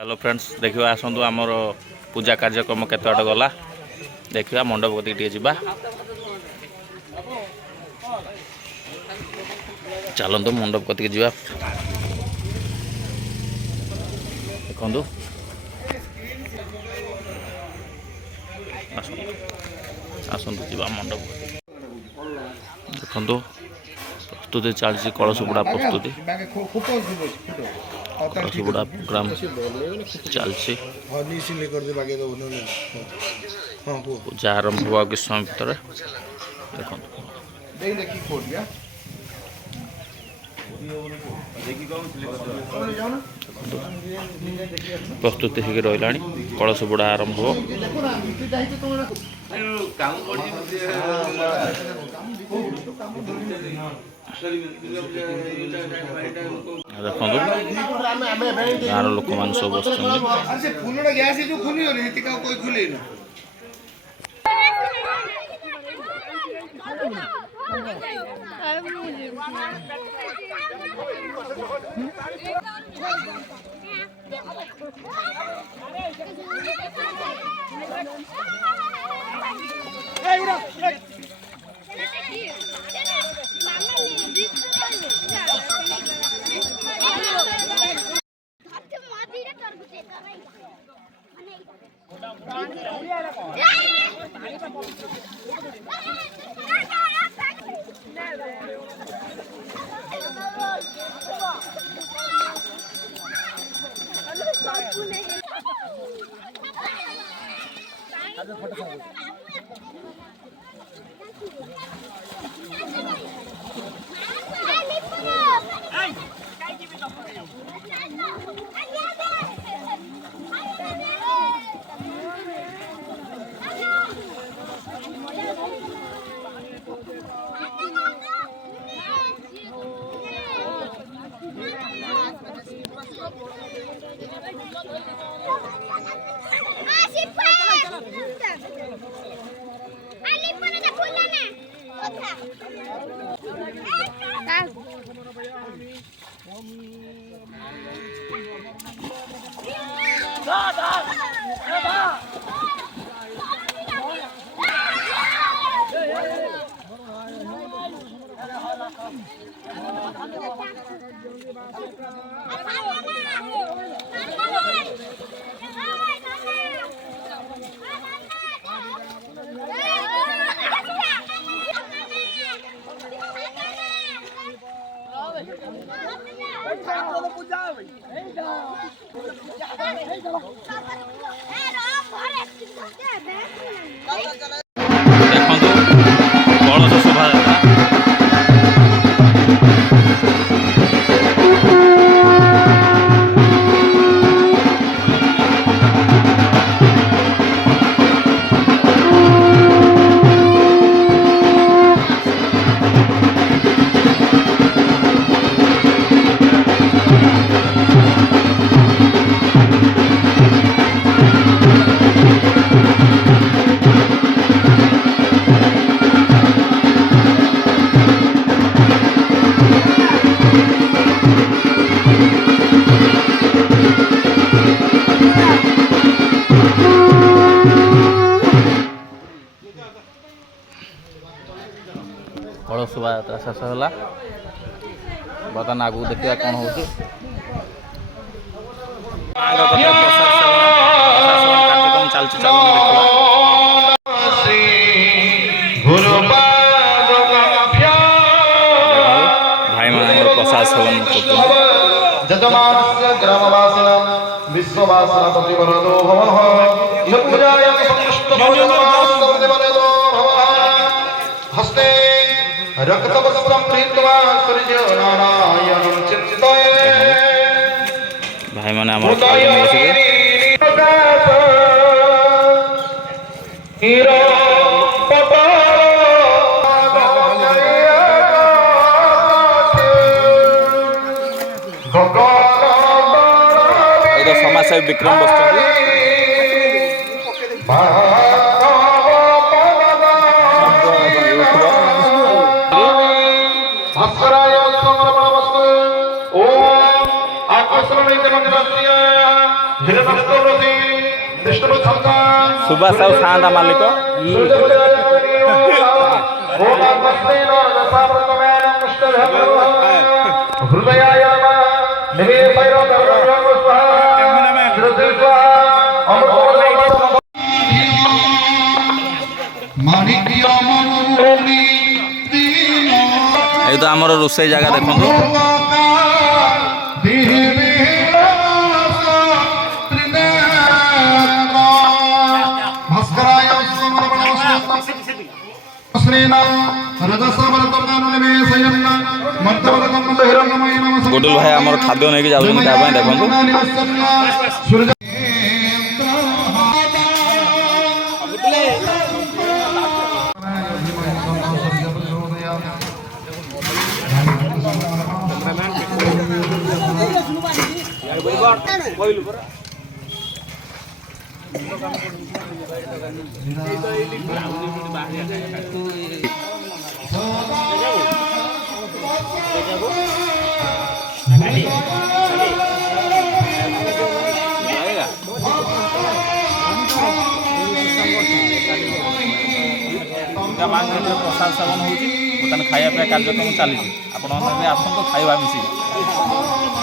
hello friends देखिए आसतु आमर पूजा कार्यक्रम केत गला देखा मंडप कति जा चलतु मंडप कति जा देखु आसतु जा मंडप देखु प्रस्तुति चलती कलश बुड़ा प्रस्तुति कलश बुड़ा प्रोग्राम चलती पूजा आरंभ हुआ कि समय भितर देखो प्रस्तुति हो रहा कलश बुड़ा आरंभ हो देखो गाँव लोक मान सब बस कलश शोभा कलश शोभा यात्रा शेष है बर्तमान आगू देखा कौन हो कार्यक्रम चलती भाई मान प्रसाद सेवन रक्तवस्त्रं धृत्वा सूर्यनारायणं चिन्तये भाई माने हमर कार्यक्रम बसिके समाजसेवी विक्रम बसचंदी ସୁବାସ ସାହୁ ସାଆନ୍ତା ମାଲିକ এই তো আমার রোষেই জায়গা দেখুন গুডুল ভাই আমার খাদ্য নেই যাচ্ছেন খাওয়া দেখুন प्रसाद सेवन हो खाया पिया कार्यक्रम चली आप आसतु खाଇବା मिसिक